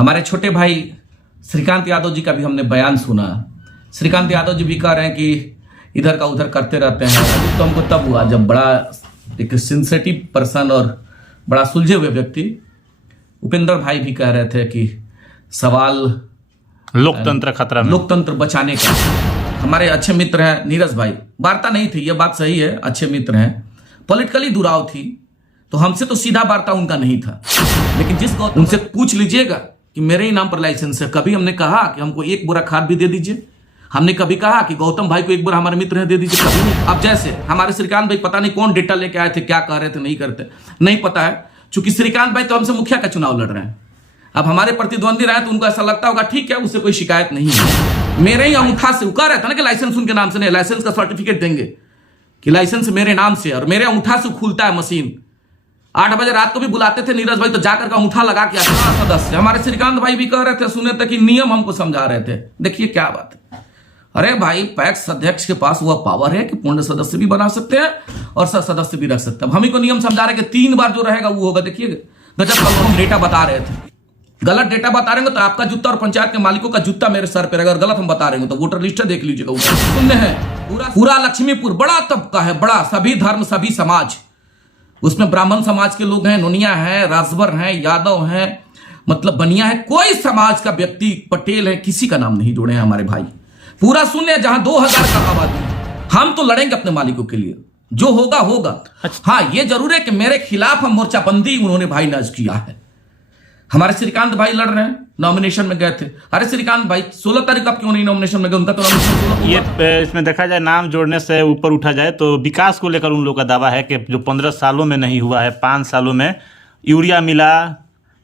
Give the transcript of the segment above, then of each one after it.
हमारे छोटे भाई श्रीकांत यादव जी का भी हमने बयान सुना। श्रीकांत यादव जी भी कह रहे हैं कि इधर का उधर करते रहते हैं। तो हमको तब हुआ जब बड़ा एक सेंसिटिव पर्सन और बड़ा सुलझे हुए व्यक्ति उपेंद्र भाई भी कह रहे थे कि सवाल लोकतंत्र खतरा में, लोकतंत्र बचाने का। हमारे अच्छे मित्र हैं नीरज भाई, वार्ता नहीं थी, ये बात सही है, अच्छे मित्र हैं, पॉलिटिकली दुराव थी, तो हमसे तो सीधा वार्ता उनका नहीं था। लेकिन उनसे पूछ लीजिएगा कि मेरे ही नाम पर लाइसेंस है। कभी हमने कहा कि हमको एक बोरा खाद भी दे दीजिए? हमने कभी कहा कि गौतम भाई को एक बोरा हमारे मित्र हैं दे दीजिए? कभी नहीं। अब जैसे हमारे श्रीकांत भाई पता नहीं कौन डेटा लेके आए थे, क्या कह रहे थे, नहीं करते, नहीं पता है। चूंकि श्रीकांत भाई तो हमसे मुखिया का चुनाव लड़ रहे हैं, अब हमारे प्रतिद्वंदी रहे तो उनको ऐसा लगता होगा ठीक है, उससे कोई शिकायत नहीं है। मेरे ही अंगूठा से उका रहता ना कि लाइसेंस उनके नाम से नहीं, लाइसेंस का सर्टिफिकेट देंगे कि लाइसेंस मेरे नाम से, और मेरे अंगूठा से खुलता है मशीन। 8 बजे रात को भी बुलाते थे नीरज भाई, तो जाकर का अंगूठा लगा के आता सदस्य। हमारे श्रीकांत भाई भी कह रहे थे, सुने थे कि नियम हमको समझा रहे थे। देखिए क्या बात है, अरे भाई पैक्स अध्यक्ष के पास वह पावर है कि पूर्ण सदस्य भी बना सकते हैं और सदस्य भी रख सकते हैं। हम ही को नियम समझा रहे कि 3 बार जो रहेगा वो होगा। देखिए गजब का हम डेटा बता रहे थे, गलत डेटा बता रहे तो आपका जूता और पंचायत के मालिकों का जूता मेरे सर पे रहेगा। अगर गलत हम बता रहे तो वोटर लिस्ट देख लीजिएगा, सुनने हैं पूरा लक्ष्मीपुर बड़ा तबका है, बड़ा, सभी धर्म सभी समाज, उसमें ब्राह्मण समाज के लोग हैं, नोनिया है, राजभर हैं, यादव हैं, मतलब बनिया है, कोई समाज का व्यक्ति, पटेल है, किसी का नाम नहीं जोड़े हैं हमारे भाई। पूरा सुनिए, जहां 2000 का आबादी, हम तो लड़ेंगे अपने मालिकों के लिए, जो होगा होगा। हाँ ये जरूर है कि मेरे खिलाफ हम मोर्चाबंदी उन्होंने भाई ने किया है। हमारे श्रीकांत भाई लड़ रहे हैं, नॉमिनेशन में गए थे। अरे श्रीकांत भाई 16 तारीख आप क्यों नहीं नॉमिनेशन में गए? उनका तो ये इसमें देखा जाए, नाम जोड़ने से ऊपर उठा जाए तो विकास को लेकर उन लोगों का दावा है कि जो 15 सालों में नहीं हुआ है, 5 सालों में यूरिया मिला,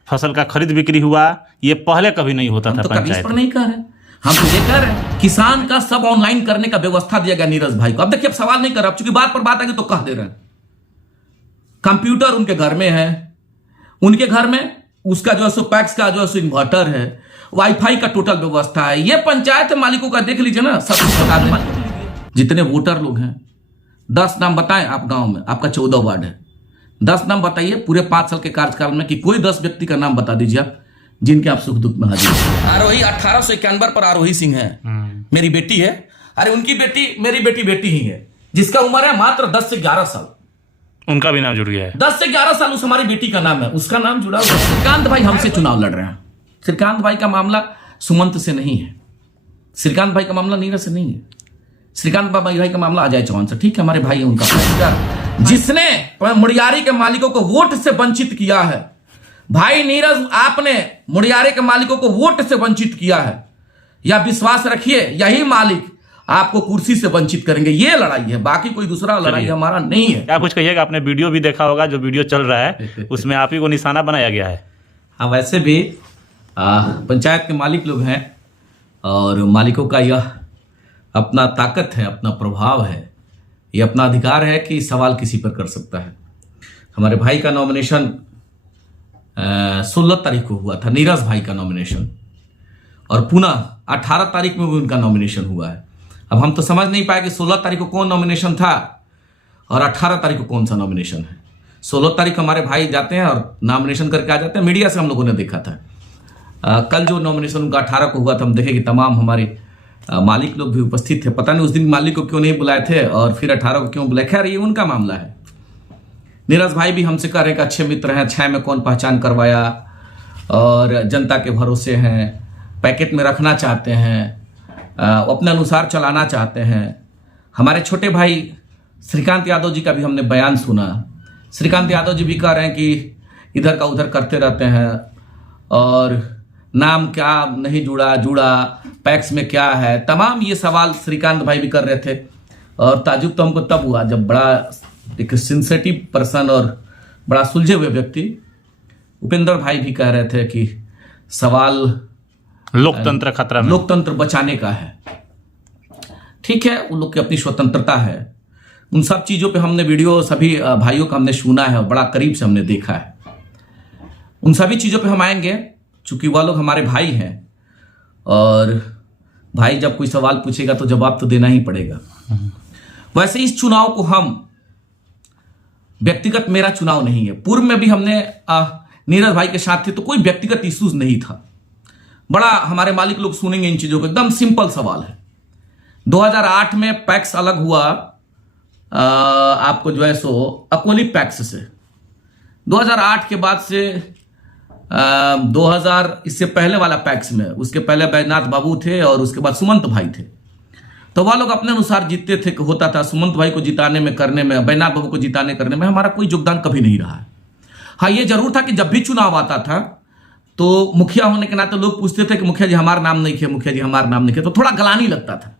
फसल का खरीद बिक्री हुआ, ये पहले कभी नहीं होता था। पंचायत पर नहीं कह रहे, हम तो ये कह रहे हैं किसान का सब ऑनलाइन करने का व्यवस्था दिया गया नीरज भाई को। अब देखिए, अब सवाल नहीं कर रहा, चूंकि बात पर बात आएगी तो कह दे रहे हैं। कंप्यूटर उनके घर में है, उनके घर में उसका जो है पैक्स का जो है इन्वर्टर है, वाईफाई का टोटल व्यवस्था है। ये पंचायत मालिकों का देख लीजिए ना, सब कुछ बता दें। जितने वोटर लोग हैं 10 नाम बताएं आप, गांव में आपका 14 वार्ड है, 10 नाम बताइए पूरे 5 साल के कार्यकाल में कि कोई 10 व्यक्ति का नाम बता दीजिए आप जिनके आप सुख दुख में हाजिर। आरोही 1891 पर आरोही सिंह है, मेरी बेटी है। अरे उनकी बेटी मेरी बेटी ही है, जिसका उम्र है मात्र 10 से 11 साल। उनका भी नाम जुड़ गया है, 10 से 11 साल उस हमारी बेटी का नाम है, उसका नाम जुड़ा हुआ है। श्रीकांत भाई हमसे चुनाव लड़ रहे हैं। श्रीकांत भाई का मामला सुमंत से नहीं है, श्रीकांत भाई का मामला नीरज से नहीं है, श्रीकांत भाई का मामला अजय चौहान से। ठीक है, हमारे भाई है, उनका जिसने मुड़ियारी के मालिकों को वोट से वंचित किया है। भाई नीरज, आपने मुड़ियारे के मालिकों को वोट से वंचित किया है, या विश्वास रखिए यही मालिक आपको कुर्सी से वंचित करेंगे। ये लड़ाई है, बाकी कोई दूसरा लड़ाई हमारा नहीं है। क्या कुछ कहिएगा? आपने वीडियो भी देखा होगा, जो वीडियो चल रहा है उसमें आप ही को निशाना बनाया गया है। हाँ, वैसे भी पंचायत के मालिक लोग हैं और मालिकों का यह अपना ताकत है, अपना प्रभाव है, ये अपना अधिकार है कि सवाल किसी पर कर सकता है। हमारे भाई का नॉमिनेशन 16 तारीख को हुआ था, नीरज भाई का नॉमिनेशन, और पुनः 18 तारीख में भी उनका नॉमिनेशन हुआ है। अब हम तो समझ नहीं पाए कि 16 तारीख को कौन नॉमिनेशन था और 18 तारीख को कौन सा नॉमिनेशन है। 16 तारीख हमारे भाई जाते हैं और नॉमिनेशन करके आ जाते हैं, मीडिया से हम लोगों ने देखा था। कल जो नॉमिनेशन उनका 18 को हुआ था, हम देखे कि तमाम हमारे मालिक लोग भी उपस्थित थे। पता नहीं उस दिन मालिक को क्यों नहीं बुलाए थे और फिर 18 को क्यों बुलाए, खैर ये उनका मामला है। नीरज भाई भी हमसे कह रहे हैं कि अच्छे मित्र हैं, 6 में कौन पहचान करवाया, और जनता के भरोसे हैं, पैकेट में रखना चाहते हैं, अपने अनुसार चलाना चाहते हैं। हमारे छोटे भाई श्रीकांत यादव जी का भी हमने बयान सुना। श्रीकांत यादव जी भी कह रहे हैं कि इधर का उधर करते रहते हैं, और नाम क्या नहीं जुड़ा, पैक्स में क्या है, तमाम ये सवाल श्रीकांत भाई भी कर रहे थे। और ताजुब तो हमको तब हुआ जब बड़ा एक सेंसिटिव पर्सन और बड़ा सुलझे हुए व्यक्ति उपेंद्र भाई भी कह रहे थे कि सवाल लोकतंत्र खतरा में, लोकतंत्र बचाने का है। ठीक है, उन लोग की अपनी स्वतंत्रता है। उन सब चीजों पे हमने वीडियो सभी भाइयों का हमने सुना है और बड़ा करीब से हमने देखा है। उन सभी चीजों पे हम आएंगे, चूंकि वह लोग हमारे भाई हैं, और भाई जब कोई सवाल पूछेगा तो जवाब तो देना ही पड़ेगा। वैसे इस चुनाव को हम व्यक्तिगत, मेरा चुनाव नहीं है, पूर्व में भी हमने नीरज भाई के साथ थे तो कोई व्यक्तिगत इश्यूज नहीं था। बड़ा हमारे मालिक लोग सुनेंगे इन चीजों को। एकदम सिंपल सवाल है। 2008 में पैक्स अलग हुआ आपको जो है सो अकोली पैक्स से। 2008 के बाद से 2000 इससे पहले वाला पैक्स में, उसके पहले बैजनाथ बाबू थे और उसके बाद सुमंत भाई थे। तो वह लोग अपने अनुसार जीतते थे, होता था। सुमंत भाई को जिताने में करने में, बैजनाथ बाबू को जिताने करने में हमारा कोई योगदान कभी नहीं रहा है। हाँ, ये जरूर था कि जब भी चुनाव आता था तो मुखिया होने के नाते लोग पूछते थे कि मुखिया जी हमारा नाम नहीं किया, मुखिया जी हमारा नाम नहीं किया, तो थोड़ा गलानी लगता था।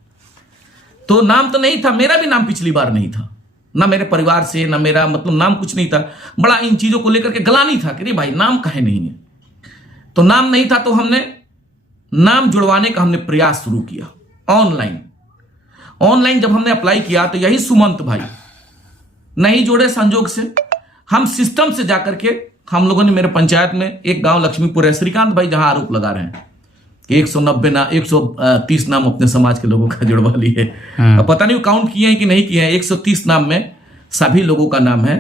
तो नाम तो नहीं था, मेरा भी नाम पिछली बार नहीं था, ना मेरे परिवार से, ना मेरा मतलब नाम कुछ नहीं था। बड़ा इन चीजों को लेकर के गलानी था कि अरे भाई नाम काहे नहीं है। तो नाम नहीं था तो हमने नाम जुड़वाने का हमने प्रयास शुरू किया। ऑनलाइन जब हमने अप्लाई किया तो यही सुमंत भाई नहीं जुड़े संजोग से। हम सिस्टम से जाकर के हम लोगों ने, मेरे पंचायत में एक गांव लक्ष्मीपुर है, श्रीकांत भाई जहां आरोप लगा रहे हैं कि 130 नाम अपने समाज के लोगों का जुड़वा लिए। अब पता नहीं काउंट किए हैं कि नहीं किए हैं। 130 नाम में सभी लोगों का नाम है।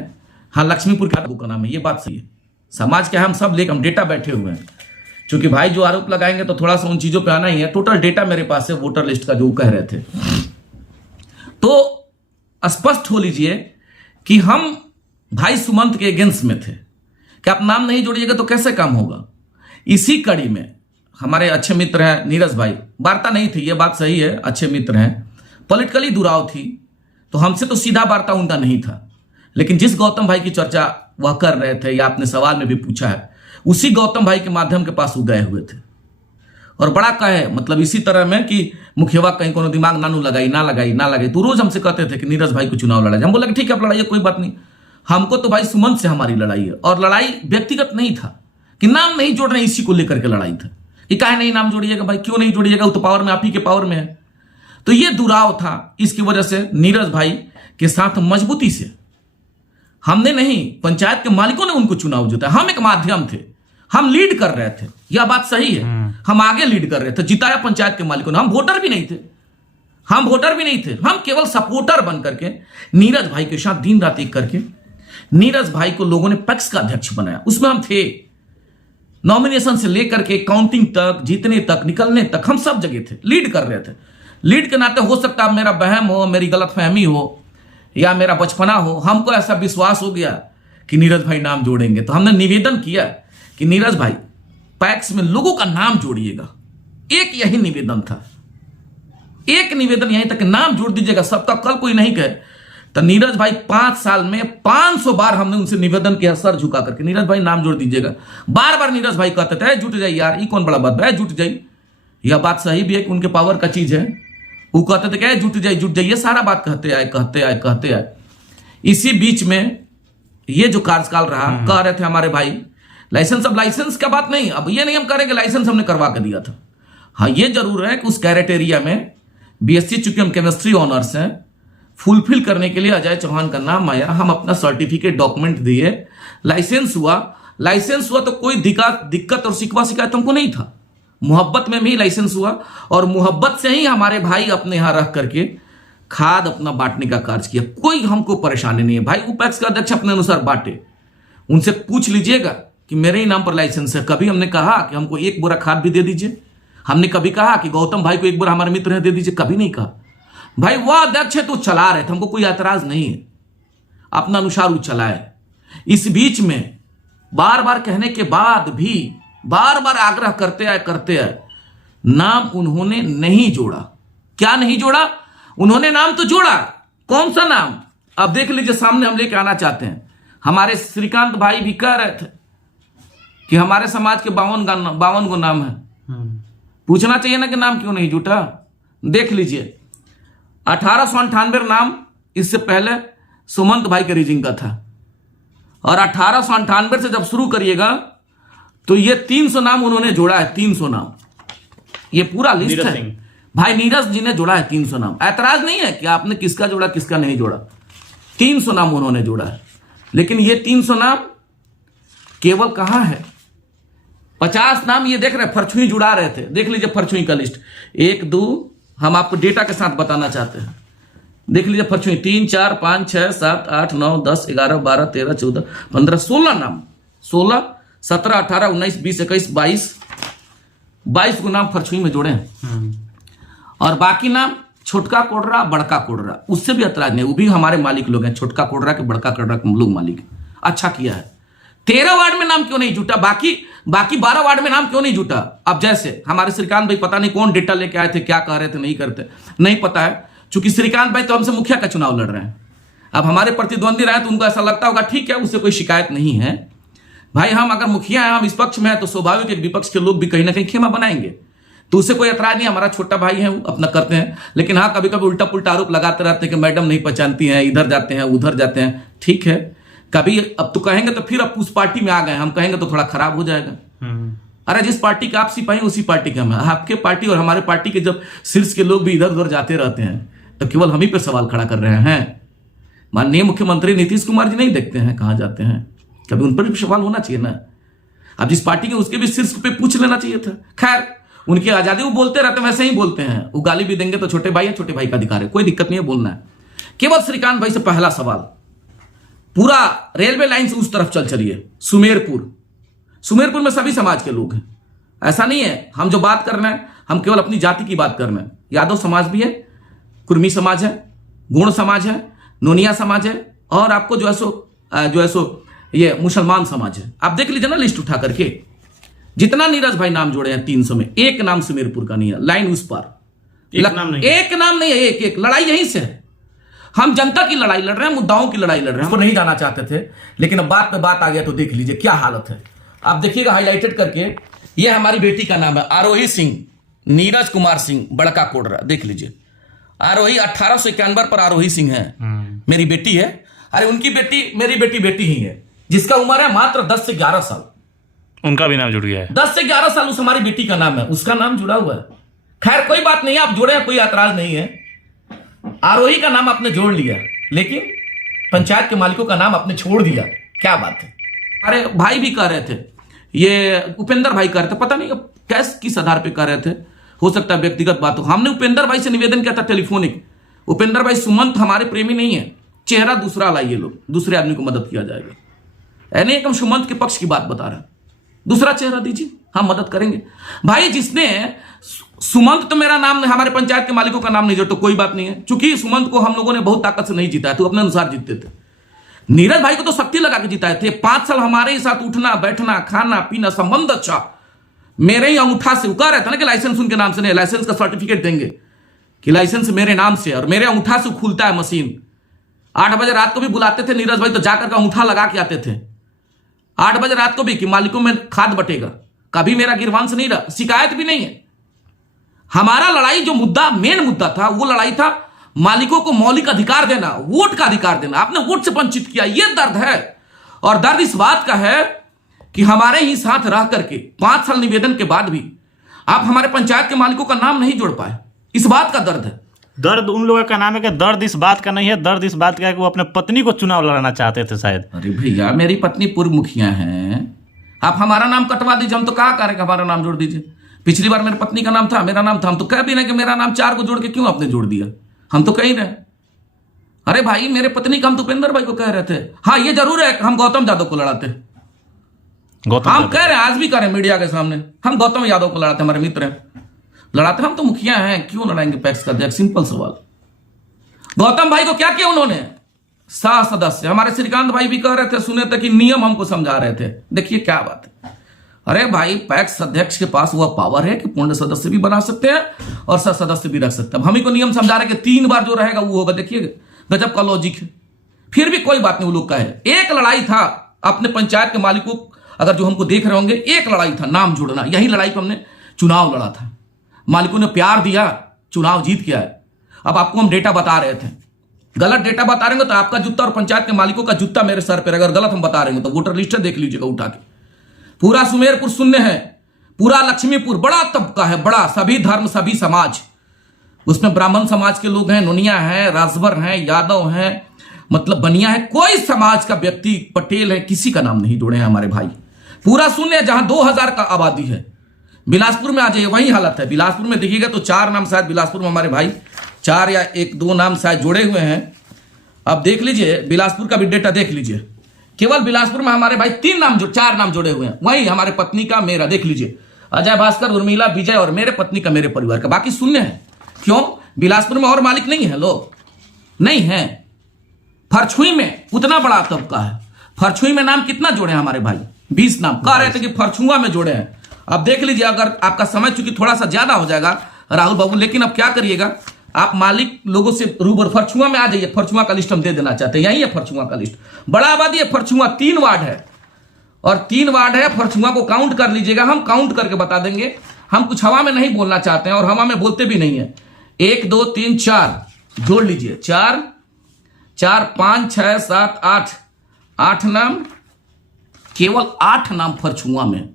हाँ, लक्ष्मीपुर के लोगों का नाम है, ये बात सही है। समाज के हम सब लेकर हम डेटा बैठे हुए हैं। क्योंकि भाई जो आरोप लगाएंगे तो थोड़ा सा उन चीजों पे आना ही है। टोटल डेटा मेरे पास है वोटर लिस्ट का जो कह रहे थे। तो स्पष्ट हो लीजिए कि हम भाई सुमंत के अगेंस्ट में थे कि आप नाम नहीं जोड़िएगा तो कैसे काम होगा। इसी कड़ी में हमारे अच्छे मित्र हैं नीरज भाई, वार्ता नहीं थी, ये बात सही है, अच्छे मित्र हैं, पॉलिटिकली दुराव थी तो हमसे तो सीधा वार्ता उनका नहीं था। लेकिन जिस गौतम भाई की चर्चा वह कर रहे थे या आपने सवाल में भी पूछा है, उसी गौतम भाई के माध्यम के पास वो गए हुए थे। और बड़ा कहे मतलब इसी तरह में कि मुखिया कहीं कोनो दिमाग ना लगाई तो रोज हमसे कहते थे कि नीरज भाई को चुनाव लड़ा जाए। हम बोले कि ठीक है आप लड़ाइए, कोई बात नहीं। हमको तो भाई सुमंत से हमारी लड़ाई है और लड़ाई व्यक्तिगत नहीं था कि नाम नहीं जोड़ रहे, इसी को लेकर के लड़ाई था कि काहे नहीं नाम जोड़िएगा भाई, क्यों नहीं जोड़िएगा, वो तो पावर में, आप ही के पावर में है। तो ये दुराव था। इसकी वजह से नीरज भाई के साथ मजबूती से हमने नहीं, पंचायत के मालिकों ने उनको चुनाव जीता। हम एक माध्यम थे, हम लीड कर रहे थे, यह बात सही है। हम आगे लीड कर रहे थे, जिताया पंचायत के मालिकों ने। हम वोटर भी नहीं थे, हम केवल सपोर्टर बन करके नीरज भाई के साथ दिन रात एक करके नीरज भाई को लोगों ने पैक्स का अध्यक्ष बनाया। उसमें हम थे, नॉमिनेशन से लेकर के काउंटिंग तक, जीतने तक, निकलने तक, हम सब जगह थे, लीड कर रहे थे। लीड के नाते हो सकता है मेरा वहम हो, मेरी गलतफहमी हो या मेरा बचपना हो, हमको ऐसा विश्वास हो गया कि नीरज भाई नाम जोड़ेंगे। तो हमने निवेदन किया कि नीरज भाई पैक्स में लोगों का नाम जोड़िएगा। एक यही निवेदन था, एक निवेदन यहीं तक, नाम जोड़ दीजिएगा। सब तक कल कोई नहीं कहे तो नीरज भाई 5 साल में 500 बार हमने उनसे निवेदन किया, सर झुका करके, नीरज भाई नाम जोड़ दीजिएगा। बार बार नीरज भाई कहते थे जुट जाइए यार, ये कौन बड़ा बात है, जुट जाइए। यह बात सही भी है कि उनके पावर का चीज है। वो कहते थे क्या जुट जाइए, सारा बात कहते आए। इसी बीच में ये जो कार्यकाल रहा, कह रहे थे हमारे भाई लाइसेंस, अब लाइसेंस का बात नहीं, अब ये नहीं हम करेंगे लाइसेंस हमने करवा के दिया था। हाँ, ये जरूर है कि उस कैरेटेरिया में बीएससी, चूंकि हम केमिस्ट्री ऑनर्स हैं, फुलफिल करने के लिए अजय चौहान का नाम आया, हम अपना सर्टिफिकेट डॉक्यूमेंट दिए, लाइसेंस हुआ तो कोई दिक्कत और शिकायत हमको नहीं था। मोहब्बत में भी लाइसेंस हुआ और मोहब्बत से ही हमारे भाई अपने यहां रख करके खाद अपना बांटने का कार्य किया। कोई हमको परेशानी नहीं है भाई। उपेक्स का अध्यक्ष अपने अनुसार बांटे, उनसे पूछ लीजिएगा कि मेरे ही नाम पर लाइसेंस है। कभी हमने कहा कि हमको 1 बोरा खाद भी दे दीजिए? हमने कभी कहा कि गौतम भाई को 1 बोरा हमारे मित्र है दे दीजिए? कभी नहीं कहा। भाई वह अध्यक्ष है तो चला रहे थे, हमको कोई ऐतराज नहीं है, अपना अनुसार वो चलाए। इस बीच में बार बार कहने के बाद भी बार बार आग्रह करते आए, नाम उन्होंने नहीं जोड़ा। क्या नहीं जोड़ा? उन्होंने नाम तो जोड़ा, कौन सा नाम? अब देख लीजिए, सामने हम लेके आना चाहते हैं। हमारे श्रीकांत भाई भी कह रहे थे कि हमारे समाज के 52 गो नाम है। पूछना चाहिए ना कि नाम क्यों नहीं जुटा। देख लीजिए, 1898 नाम इससे पहले सुमंत भाई के रीजिंग का था, और 1898 से जब शुरू करिएगा तो ये 300 नाम उन्होंने जोड़ा है। 300 नाम, ये पूरा लिस्ट है। भाई नीरज जी ने जोड़ा है 300 नाम। ऐतराज नहीं है कि आपने किसका जोड़ा किसका नहीं जोड़ा, 300 नाम उन्होंने जोड़ा है। लेकिन ये 300 नाम केवल कहां है? 50 नाम ये देख रहे, फरछुई जुड़ा रहे थे। देख लीजिए फरछुई का लिस्ट, 1 2, हम आपको डेटा के साथ बताना चाहते हैं। देख लीजिए फरछुई, 3 4 5 6 7 8 9 10 11 12 13 14 15 16 नाम, 16 17 18 19 20 21 22 22 को नाम फरछुई में जोड़े हैं और बाकी नाम छोटका कोडरा बड़का कोडरा, उससे भी ऐतराज नहीं, वो भी हमारे मालिक लोग हैं, छोटका कोडरा के बड़का कोडरा के लोग मालिक। अच्छा किया है। 13 वार्ड में नाम क्यों नहीं जुटा, बाकी 12 वार्ड में नाम क्यों नहीं जुटा? अब जैसे हमारे श्रीकांत भाई पता नहीं कौन डेटा लेके आए थे, क्या कह रहे थे, नहीं करते नहीं पता है, चूंकि श्रीकांत भाई तो हमसे मुखिया का चुनाव लड़ रहे हैं। अब हमारे प्रतिद्वंदी रहे तो उनको ऐसा लगता होगा ठीक है, उससे कोई शिकायत नहीं है भाई, हम अगर मुखिया हैं, हम इस पक्ष में है तो स्वाभाविक है विपक्ष के लोग भी कहीं ना कहीं खेमा बनाएंगे, तो उससे कोई ऐतराज नहीं। हमारा छोटा भाई है, वो अपना करते हैं, लेकिन हाँ कभी कभी उल्टा पुल्टा आरोप लगाते रहते हैं कि मैडम नहीं पहचानती हैं, इधर जाते हैं उधर जाते हैं। ठीक है, कभी अब तो कहेंगे तो फिर अब उस पार्टी में आ गए, हम कहेंगे तो थोड़ा खराब हो जाएगा। अरे जिस पार्टी का आप सिपाही उसी पार्टी का हम हैं। आपके पार्टी और हमारे पार्टी के जब शीर्ष के लोग भी इधर उधर जाते रहते हैं तो केवल हम ही पर सवाल खड़ा कर रहे हैं। माननीय मुख्यमंत्री नीतीश कुमार जी नहीं देखते हैं कहां जाते हैं, कभी उन पर भी सवाल होना चाहिए ना। अब जिस पार्टी के उसके भी शीर्ष पे पूछ लेना चाहिए था। खैर उनकी आजादी, वो बोलते रहते हैं, वैसे ही बोलते हैं, वो गाली भी देंगे तो छोटे भाई है, छोटे भाई का अधिकार है, कोई दिक्कत नहीं है बोलना है। केवल श्रीकांत भाई से पहला सवाल, पूरा रेलवे लाइन से उस तरफ चलिए, सुमेरपुर में सभी समाज के लोग हैं, ऐसा नहीं है हम जो बात कर रहे हैं हम केवल अपनी जाति की बात कर रहे हैं। यादव समाज भी है, कुर्मी समाज है, गोंड समाज है, नोनिया समाज है, और आपको जो है सो ये मुसलमान समाज है। आप देख लीजिए ना लिस्ट उठा करके, जितना नीरज भाई नाम जोड़े हैं 300 में एक नाम सुमेरपुर का नहीं है। लाइन उस पार एक नाम नहीं है, एक लड़ाई यहीं से है। हम जनता की लड़ाई लड़ रहे हैं, मुद्दाओं की लड़ाई लड़ रहे हैं, उसको नहीं जाना चाहते थे, लेकिन अब बात पे बात आ गया तो देख लीजिए क्या हालत है। आप देखिएगा हाईलाइटेड करके, ये हमारी बेटी का नाम है आरोही सिंह, नीरज कुमार सिंह, बड़का कोडरा, देख लीजिए आरोही 1891 पर आरोही सिंह है, मेरी बेटी है। अरे उनकी बेटी मेरी बेटी ही है, जिसका उम्र है मात्र 10 से 11 साल, उनका भी नाम जुड़ गया है। 10 से 11 साल उस हमारी बेटी का नाम है, उसका नाम जुड़ा हुआ है। खैर कोई बात नहीं, आप जोड़े हैं, कोई ऐतराज नहीं है। आरोही का नाम आपने जोड़ लिया, लेकिन पंचायत के मालिकों का नाम आपने छोड़ दिया, क्या बात है? अरे भाई भी कह रहे थे, ये उपेंद्र भाई कह रहे थे, पता नहीं कैसे किस आधार पे कह रहे थे, हो सकता है व्यक्तिगत बात हो। हमने उपेंद्र भाई से निवेदन किया था टेलीफोनिक, उपेंद्र भाई सुमंत हमारे प्रेमी नहीं है, चेहरा दूसरा लाइए, लोग दूसरे आदमी को मदद किया जाएगा। नहीं हम सुमंत के पक्ष की बात बता रहे हैं, दूसरा चेहरा दीजिए, हम मदद करेंगे। भाई जिसने सुमंत तो मेरा नाम, हमारे पंचायत के मालिकों का नाम नहीं जोड़ तो कोई बात नहीं है, चूंकि सुमंत को हम लोगों ने बहुत ताकत से नहीं जीता है, तो अपने अनुसार जीतते थे। नीरज भाई को तो शक्ति लगा के जिताए थे, 5 साल हमारे ही साथ उठना बैठना खाना पीना संबंध अच्छा, मेरे ही अंगूठा से उका रहता ना कि लाइसेंस उनके नाम से नहीं, लाइसेंस का सर्टिफिकेट देंगे कि लाइसेंस मेरे नाम से, और मेरे अंगूठा से खुलता है मशीन। 8 बजे रात को भी बुलाते थे नीरज भाई, तो जाकर के अंगूठा लगा के आते थे 8 बजे रात को भी कि मालिकों में खाद बटेगा। कभी मेरा गिरवांश नहीं रहा, शिकायत भी नहीं है। हमारा लड़ाई जो मुद्दा, मेन मुद्दा था, वो लड़ाई था मालिकों को मौलिक अधिकार देना, वोट का अधिकार देना। आपने वोट से वंचित किया, यह दर्द है। और दर्द इस बात का है कि हमारे ही साथ रह करके 5 साल निवेदन के बाद भी आप हमारे पंचायत के मालिकों का नाम नहीं जोड़ पाए, इस बात का दर्द है। दर्द उन लोगों का नाम है कि दर्द इस बात का नहीं है, दर्द इस बात का है कि वो अपने पत्नी को चुनाव लड़ाना चाहते थे शायद। अरे भैया मेरी पत्नी पूर्व मुखिया हैं, आप हमारा नाम कटवा दीजिए, हम तो कहा करें कि हमारा नाम जोड़ दीजिए। पिछली बार मेरी पत्नी का नाम था, मेरा नाम था, हम तो कह भी नहीं कि मेरा नाम 4 को जोड़ के क्यों आपने जोड़ दिया, हम तो कह रहे। अरे भाई मेरे पत्नी का हम तो उपेंद्र भाई को कह रहे थे। हाँ ये जरूर है हम गौतम यादव को लड़ाते, हम कह रहे हैं, आज भी कह रहे हैं मीडिया के सामने, हम गौतम यादव को लड़ाते, हमारे मित्र हैं, लड़ाते। हम तो मुखिया हैं, क्यों लड़ाएंगे पैक्स का? एक सिंपल सवाल। गौतम भाई को क्या किया उन्होंने? सह सदस्य, हमारे श्रीकांत भाई भी कह रहे थे, सुने थे कि नियम हमको समझा रहे थे। देखिए क्या बात है। अरे भाई पैक्स अध्यक्ष के पास वह पावर है कि पूर्ण सदस्य भी बना सकते हैं और सह सदस्य भी रख सकते हैं। हम ही को नियम समझा रहे कि 3 बार जो रहेगा वो होगा। देखिए गजब का लॉजिक है। फिर भी कोई बात नहीं, वो लोग का है। एक लड़ाई था अपने पंचायत के मालिकों, अगर जो हमको देख रहे होंगे, एक लड़ाई था नाम जोड़ना, यही लड़ाई पर हमने चुनाव लड़ा था। मालिकों ने प्यार दिया, चुनाव जीत के आए। अब आपको हम डेटा बता रहे थे, गलत डेटा बता रहे तो आपका जूता और पंचायत के मालिकों का जूता मेरे सर पर। अगर गलत हम बता रहे तो वोटर लिस्ट देख लीजिएगा उठा के। पूरा सुमेरपुर शून्य है, पूरा लक्ष्मीपुर बड़ा तबका है, बड़ा, सभी धर्म सभी समाज, उसमें ब्राह्मण समाज के लोग हैं, नोनिया है, राजभर हैं, यादव हैं, मतलब बनिया है, कोई समाज का व्यक्ति, पटेल है, किसी का नाम नहीं जोड़े हैं हमारे भाई। पूरा शून्य है। जहां 2000 का आबादी है। बिलासपुर में आ जाइए, वही हालत है। बिलासपुर में देखिएगा तो 4 नाम शायद बिलासपुर में हमारे भाई 4 या 1-2 नाम शायद जुड़े हुए हैं। अब देख लीजिए बिलासपुर का भी डेटा देख लीजिए, केवल बिलासपुर में हमारे भाई 4 नाम जुड़े हुए हैं। वही हमारे पत्नी का, मेरा, देख लीजिए। अजय, भास्कर, उर्मिला, विजय और मेरे पत्नी का, मेरे परिवार का। बाकी शून्य है। क्यों? बिलासपुर में और मालिक नहीं है लोग? नहीं है। फरछुई में उतना बड़ा तबका है। फरछुई में नाम कितना जोड़े हैं हमारे भाई? 20 नाम। कह रहे थे कि फरछुआ में जोड़े हैं। अब देख लीजिए, अगर आपका समय चूंकि थोड़ा सा ज्यादा हो जाएगा राहुल बाबू, लेकिन अब क्या करिएगा, आप मालिक लोगों से रूबर फरछुआ में आ जाइए। फरछुआ का लिस्ट हम दे देना चाहते हैं। यही है फरछुआ का लिस्ट। बड़ा आबादी है फरछुआ, 3 वार्ड है और 3 वार्ड है। फरछुआ को काउंट कर लीजिएगा, हम काउंट करके बता देंगे। हम कुछ हवा में नहीं बोलना चाहते हैं और हवा में बोलते भी नहीं है। 1 2 3 4 जोड़ लीजिए। 4 4 5 6 7 8 नाम, केवल 8 नाम फरछुआ में।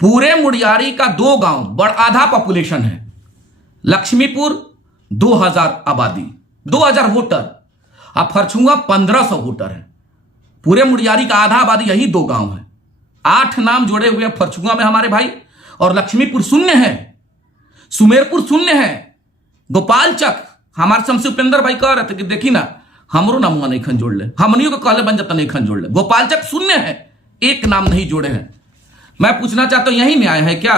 पूरे मुड़ियारी का 2 गांव बड़ आधा पॉपुलेशन है। लक्ष्मीपुर 2000 आबादी, 2000 वोटर। अब फरछुआ 1500 वोटर है। पूरे मुड़ियारी का आधा आबादी यही 2 गांव है। 8 नाम जोड़े हुए फरछुआ में हमारे भाई। और लक्ष्मीपुर शून्य है, सुमेरपुर शून्य है, गोपालचक हमारे शमसी उपेंद्र भाई कह रहे थे कि देखी ना हमरो नामुआ नहीं खन जोड़ ले, हमनियों को कहले बन जाता नहीं खन जोड़ ले। गोपालचक शून्य है, 1 नाम नहीं जोड़े हैं। मैं पूछना चाहता हूं, यही न्याय है क्या?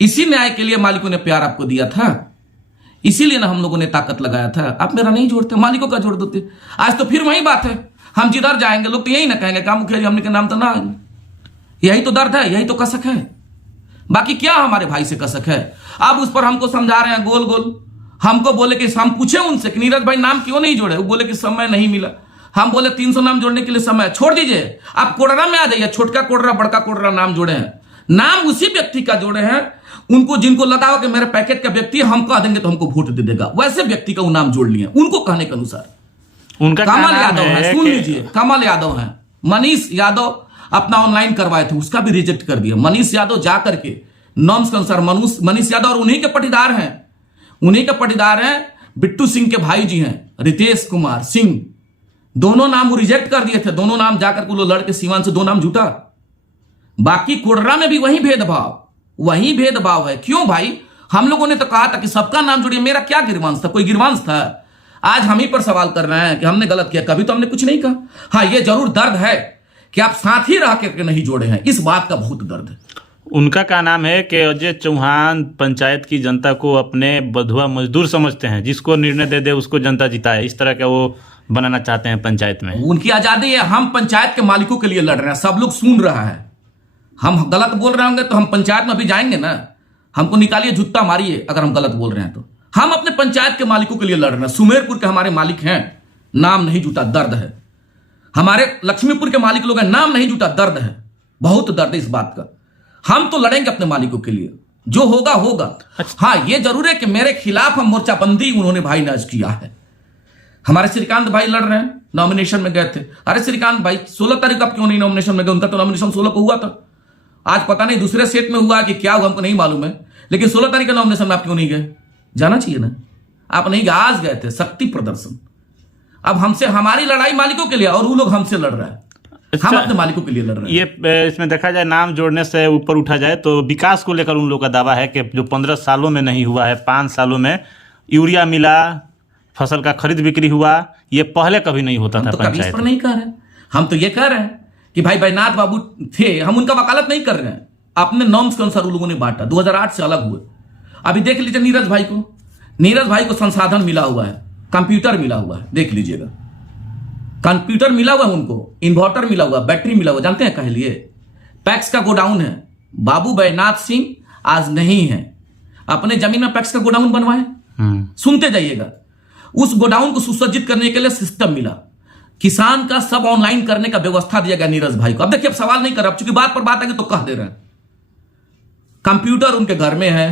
इसी न्याय के लिए मालिकों ने प्यार आपको दिया था, इसीलिए ना हम लोगों ने ताकत लगाया था। आप मेरा नहीं जोड़ते, मालिकों का जोड़ देते। आज तो फिर वही बात है, हम जिधर जाएंगे लोग तो यही ना कहेंगे काम मुखिया जी हमने के नाम तो ना। यही तो दर्द है, यही तो कसक है। बाकी क्या हमारे भाई से कसक है? अब उस पर हमको समझा रहे हैं गोल गोल। हमको बोले कि हम पूछे उनसे कि नीरज भाई नाम क्यों नहीं जोड़े? वो बोले कि समय नहीं मिला। हम बोले 300 नाम जोड़ने के लिए समय छोड़ दीजिए, आप कोडरा में आ जाइए। छोटका कोडरा, बड़का कोडरा नाम जोड़े हैं। नाम उसी व्यक्ति का जोड़े हैं, उनको जिनको लगा हो कि मेरे पैकेट का व्यक्ति हम कह देंगे तो हमको वोट दे देगा, वैसे व्यक्ति का वो नाम जोड़ लिए उनको कहने के अनुसार। उनका कमल यादव है, सुन लीजिए, कमल यादव है। मनीष यादव अपना ऑनलाइन करवाए थे, उसका भी रिजेक्ट कर दिया। मनीष यादव जा करके नॉर्म्स के अनुसार, मनीष यादव और उन्हीं के पटीदार हैं, उन्हीं के पटीदार हैं। बिट्टू सिंह के भाई जी हैं रितेश कुमार सिंह, दोनों नाम वो रिजेक्ट कर दिए थे। दोनों नाम जाकर के वो लड़के सीवान से 2 नाम जुटा। बाकी कोडरा में भी वही भेदभाव है। क्यों भाई? हम लोगों ने तो कहा था कि सबका नाम जोड़िए। मेरा क्या गिरवांश था? कोई गिरवांश था? आज हम ही पर सवाल कर रहे हैं कि हमने गलत किया। कभी तो हमने कुछ नहीं कहा। हाँ, ये जरूर दर्द है कि आप साथ ही रह के नहीं जोड़े हैं, इस बात का बहुत दर्द है। उनका क्या नाम है कि अजय चौहान पंचायत की जनता को अपने बंधुआ मजदूर समझते हैं, जिसको निर्णय दे दे उसको जनता जिताए, इस तरह का वो बनाना चाहते हैं पंचायत में। उनकी आजादी है। हम पंचायत के मालिकों के लिए लड़ रहे हैं, सब लोग सुन रहा है। हम गलत बोल रहे होंगे तो हम पंचायत में भी जाएंगे ना, हमको निकालिए, जुत्ता मारिए अगर हम गलत बोल रहे हैं तो। हम अपने पंचायत के मालिकों के लिए लड़ रहे हैं। सुमेरपुर के हमारे मालिक हैं, नाम नहीं जुटा, दर्द है। हमारे लक्ष्मीपुर के मालिक लोग हैं, नाम नहीं जुटा, दर्द है, बहुत दर्द है इस बात का। हम तो लड़ेंगे अपने मालिकों के लिए, जो होगा होगा। हाँ, ये जरूर है कि मेरे खिलाफ हम मोर्चाबंदी उन्होंने भाई ने आज किया है। हमारे श्रीकांत भाई लड़ रहे हैं, नॉमिनेशन में गए थे। अरे श्रीकांत भाई 16 तारीख आप क्यों नहीं नॉमिनेशन में गए? उनका तो नॉमिनेशन 16 को हुआ था। आज पता नहीं दूसरे सेट में हुआ कि क्या हुआ, हमको नहीं मालूम है, लेकिन 16 तारीख के नॉमिनेशन में आप क्यों नहीं गए? जाना चाहिए ना, आप नहीं गए, आज गए थे, शक्ति प्रदर्शन। अब हमसे, हमारी लड़ाई मालिकों के लिए और वो लोग हमसे लड़ रहे हैं। हम अपने मालिकों के लिए लड़ रहे हैं। ये इसमें देखा जाए, नाम जोड़ने से ऊपर उठा जाए तो विकास को लेकर उन लोगों का दावा है कि जो 15 सालों में नहीं हुआ है, 5 सालों में यूरिया मिला, फसल का खरीद बिक्री हुआ, ये पहले कभी नहीं होता था। तो कभी इस पर नहीं कह रहे, हम तो ये कह रहे हैं कि भाई बैनाथ बाबू थे, हम उनका वकालत नहीं कर रहे हैं। अपने नॉर्म्स के अनुसार उन लोगों ने बांटा, 2008 से अलग हुए। अभी देख लीजिए नीरज भाई को संसाधन मिला हुआ है, कंप्यूटर मिला हुआ है, देख लीजिएगा, कंप्यूटर मिला हुआ है उनको, इन्वर्टर मिला हुआ, बैटरी मिला हुआ। जानते हैं कह लिए पैक्स का गोडाउन है। बाबू बैनाथ सिंह आज नहीं है, अपने जमीन में पैक्स का गोडाउन बनवाए। सुनते जाइएगा। उस गोडाउन को सुसज्जित करने के लिए सिस्टम मिला, किसान का सब ऑनलाइन करने का व्यवस्था दिया गया नीरज भाई को। अब देखिए, अब सवाल नहीं कर रहा, अब चूंकि बात पर बात है तो कह दे रहे हैं। कंप्यूटर उनके घर में है,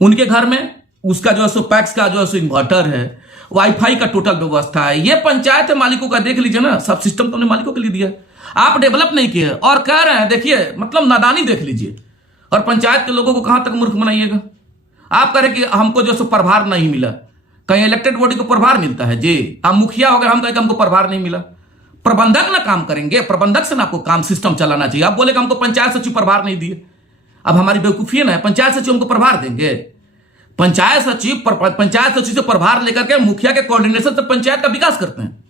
उनके घर में उसका जो है सो पैक्स का जो है सो इन्वर्टर है, वाईफाई का टोटल व्यवस्था है। ये पंचायत है मालिकों का, देख लीजिए ना, सब सिस्टम तो मालिकों के लिए दिया है, आप डेवलप नहीं किए और कह रहे हैं। देखिए, मतलब नादानी देख लीजिए। और पंचायत के लोगों को कहां तक मूर्ख बनाइएगा? आप कह रहे कि हमको जो सो प्रभार नहीं मिला, कहीं इलेक्टेड बॉडी को प्रभार मिलता है जी? आप मुखिया हो गए, हम कहें कि हमको प्रभार नहीं मिला। प्रबंधक ना काम करेंगे, प्रबंधक से ना आपको काम सिस्टम चलाना चाहिए। आप बोले कि हमको पंचायत सचिव प्रभार नहीं दिए। अब हमारी बेवकूफी है ना, पंचायत सचिव हमको प्रभार देंगे? पंचायत सचिव से प्रभार लेकर के मुखिया के कोऑर्डिनेशन से पंचायत का विकास करते हैं।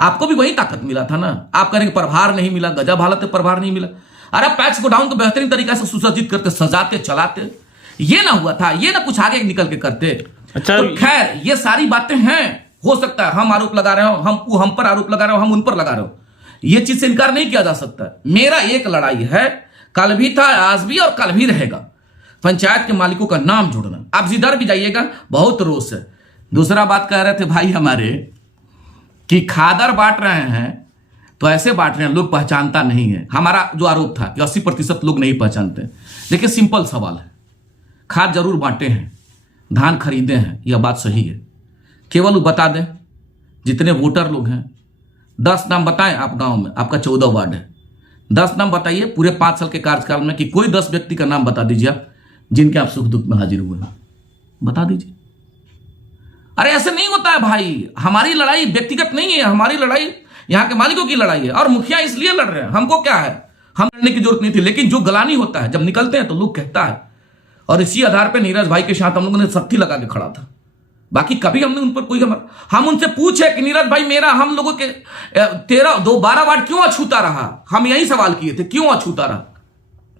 आपको भी वही ताकत मिला था ना। आप करेंगे प्रभार नहीं मिला, गजब हालत है, प्रभार नहीं मिला। अरे पैक्स गोडाउन को बेहतरीन तरीके से सुसज्जित करते, सजाते, चलाते, ये ना हुआ था, ये ना कुछ आगे निकल के करते। अच्छा, तो खैर ये सारी बातें हैं, हो सकता है हम आरोप लगा रहे हो, हम पर आरोप लगा रहे हो, हम उन पर लगा रहे हो, ये चीज से इनकार नहीं किया जा सकता। मेरा एक लड़ाई है, कल भी था, आज भी और कल भी रहेगा, पंचायत के मालिकों का नाम जोड़ना। आप जिधर भी जाइएगा बहुत रोष है। दूसरा बात कह रहे थे भाई हमारे कि खादर बांट रहे हैं, तो ऐसे बांट रहे हैं लोग पहचानता नहीं है। हमारा जो आरोप था कि 80% लोग नहीं पहचानते। देखिए सिंपल सवाल है, खाद जरूर बांटे हैं, धान खरीदे हैं, यह बात सही है। केवल वो बता दें जितने वोटर लोग हैं, 10 नाम बताएं आप गांव में, आपका 14 वार्ड है, 10 नाम बताइए पूरे 5 साल के कार्यकाल में कि कोई 10 व्यक्ति का नाम बता दीजिए आप जिनके आप सुख दुख में हाजिर हुए हैं, बता दीजिए। अरे ऐसे नहीं होता है भाई, हमारी लड़ाई व्यक्तिगत नहीं है, हमारी लड़ाई यहाँ के मालिकों की लड़ाई है, और मुखिया इसलिए लड़ रहे हैं, हमको क्या है, हम लड़ने की जरूरत नहीं थी। लेकिन जो गलानी होता है जब निकलते हैं तो लोग कहता है, और इसी आधार पर नीरज भाई के साथ हम लोगों ने सख्ती लगा के खड़ा था। बाकी कभी हमने उन पर कोई हम उनसे पूछे कि नीरज भाई मेरा हम लोगों के 12 वार्ड क्यों अछूता रहा, हम यही सवाल किए थे, क्यों अछूता रहा,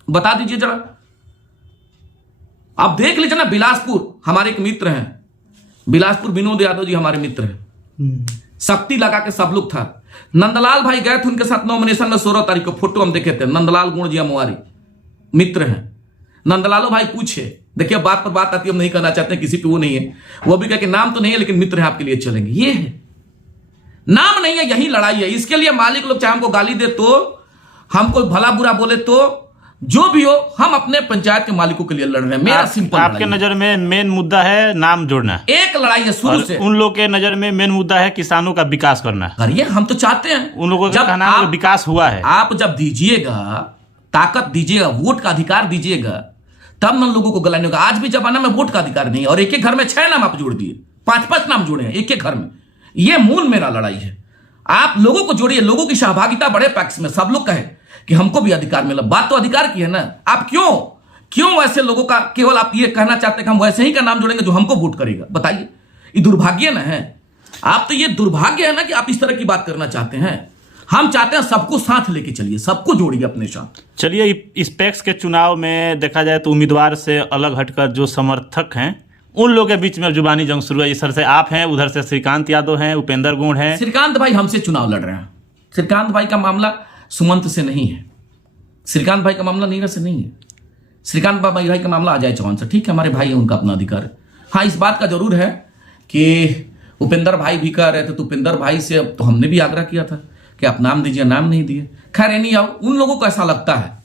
बता दीजिए जरा। आप देख लीजिए ना, बिलासपुर हमारे एक मित्र हैं, बिलासपुर विनोद यादव जी हमारे मित्र हैं, शक्ति लगा के सब लोग था। नंदलाल भाई गए थे उनके साथ नॉमिनेशन में, 16 तारीख को फोटो हम देखे थे, नंदलाल गुण जी अमवारी मित्र हैं। नंदलालो भाई पूछे, देखिए बात पर बात आती है, हम नहीं करना चाहते, किसी पे वो नहीं है, वो भी कह के नाम तो नहीं है लेकिन मित्र है आपके लिए चलेंगे, ये है नाम नहीं है, यही लड़ाई है। इसके लिए मालिक लोग चाहे हमको गाली दे तो, हमको भला बुरा बोले तो, जो भी हो, हम अपने पंचायत के मालिकों के लिए लड़ रहे हैं। मेरा सिंपल, आपके नजर में मेन मुद्दा है नाम जोड़ना, एक लड़ाई है शुरू से। उन लोग के नजर में मेन मुद्दा है किसानों का विकास करना। अरे हम तो चाहते हैं, उन लोगों का कहना है विकास हुआ है। आप जब दीजिएगा, ताकत दीजिएगा, वोट का अधिकार दीजिएगा, तब न लोगों को गलाने होगा। आज भी जमाना में वोट का अधिकार नहीं है, और एक एक घर में 6 नाम आप जोड़ दिए, 5-5 नाम जोड़े हैं एक एक घर में। ये मूल मेरा लड़ाई है। आप लोगों को जोड़िए, लोगों की सहभागिता बढ़े पैक्स में, सब लोग कहे कि हमको भी अधिकार मिला। बात तो अधिकार की है ना। आप क्यों वैसे लोगों का केवल आप ये कहना चाहते हैं कि हम वैसे ही का नाम जोड़ेंगे जो हमको वोट करेगा? बताइए, ये दुर्भाग्य ना है। आप तो ये दुर्भाग्य है ना कि आप इस तरह की बात करना चाहते हैं। हम चाहते हैं सबको साथ लेके चलिए, सबको जोड़िए अपने साथ। चलिए, इस पैक्स के चुनाव में देखा जाए तो उम्मीदवार से अलग हटकर जो समर्थक हैं उन लोगों के बीच में जुबानी जंग शुरू है। इस तरह से आप हैं, उधर से श्रीकांत यादव हैं, उपेंद्र गुण हैं। श्रीकांत भाई हमसे चुनाव लड़ रहे हैं। श्रीकांत भाई का मामला सुमंत से नहीं है, श्रीकांत भाई का मामला नीरज से नहीं है, श्रीकांत भाई का मामला अजय चौहान से। ठीक है, हमारे भाई है, उनका अपना अधिकार है। हाँ, इस बात का जरूर है कि उपेंद्र भाई भी कह रहे थे, तो उपेंद्र भाई से अब तो हमने भी आग्रह किया था कि आप नाम दीजिए, नाम नहीं दिए। खैर नहीं आओ, उन लोगों को ऐसा लगता है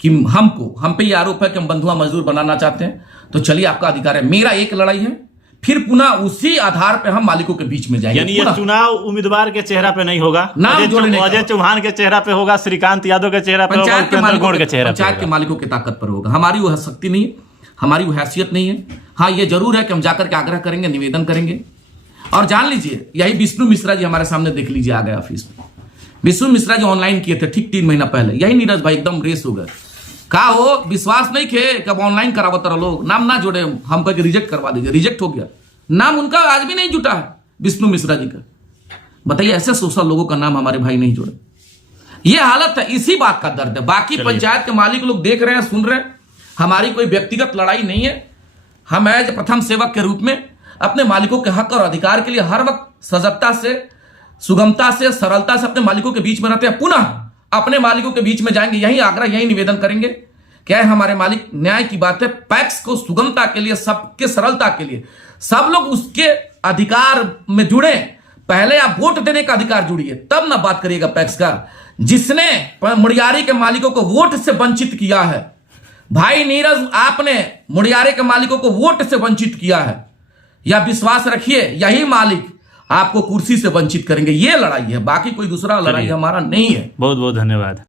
कि हम पे ये आरोप है कि हम बंधुआ मजदूर बनाना चाहते हैं, तो चलिए आपका अधिकार है। मेरा एक लड़ाई है, फिर पुनः उसी आधार पे हम मालिकों के बीच में जाएंगे। यानी ये चुनाव उम्मीदवार के चेहरा पे नहीं होगा, अजय चौहान के चेहरा पे होगा, श्रीकांत यादव के चेहरा पे होगा, उपेंद्र गुण के चेहरा पे, पंचायत के मालिकों की ताकत पर होगा। हमारी वो शक्ति नहीं है, हमारी वो हैसियत नहीं है। हाँ, ये जरूर है कि हम जाकर के आग्रह करेंगे, निवेदन करेंगे। और जान लीजिए, यही विष्णु मिश्रा जी हमारे सामने देख लीजिए, आ गए ऑफिस में। विष्णु मिश्रा जी ऑनलाइन किए थे ठीक 3 महीना पहले, यही नीरज भाई एकदम रेस हो गए। कहा हो विश्वास नहीं खे कब ऑनलाइन करावत रहा, लोग नाम ना जोड़े, हम कह रिजेक्ट करवा दीजिए। रिजेक्ट हो गया, नाम उनका आज भी नहीं जुटा है, विष्णु मिश्रा जी का। बताइए, ऐसे 100 लोगों का नाम हमारे भाई नहीं जोड़े। ये हालत है, इसी बात का दर्द है। बाकी पंचायत के मालिक लोग देख रहे हैं, सुन रहे हैं। हमारी कोई व्यक्तिगत लड़ाई नहीं है। हम एज प्रथम सेवक के रूप में अपने मालिकों के हक और अधिकार के लिए हर वक्त सजगता से, सुगमता से, सरलता से अपने मालिकों के बीच में रहते हैं। पुनः अपने मालिकों के बीच में जाएंगे, यही आग्रह, यही निवेदन करेंगे। क्या है हमारे मालिक, न्याय की बात है, पैक्स को सुगमता के लिए, सबके सरलता के लिए, सब लोग उसके अधिकार में जुड़े। पहले आप वोट देने का अधिकार जुड़िए, तब ना बात करिएगा पैक्स का। जिसने मुड़ियारी के मालिकों को वोट से वंचित किया है, भाई नीरज, आपने मुड़ियारी के मालिकों को वोट से वंचित किया है, या विश्वास रखिए यही मालिक आपको कुर्सी से वंचित करेंगे। ये लड़ाई है, बाकी कोई दूसरा लड़ाई हमारा नहीं है। बहुत बहुत धन्यवाद।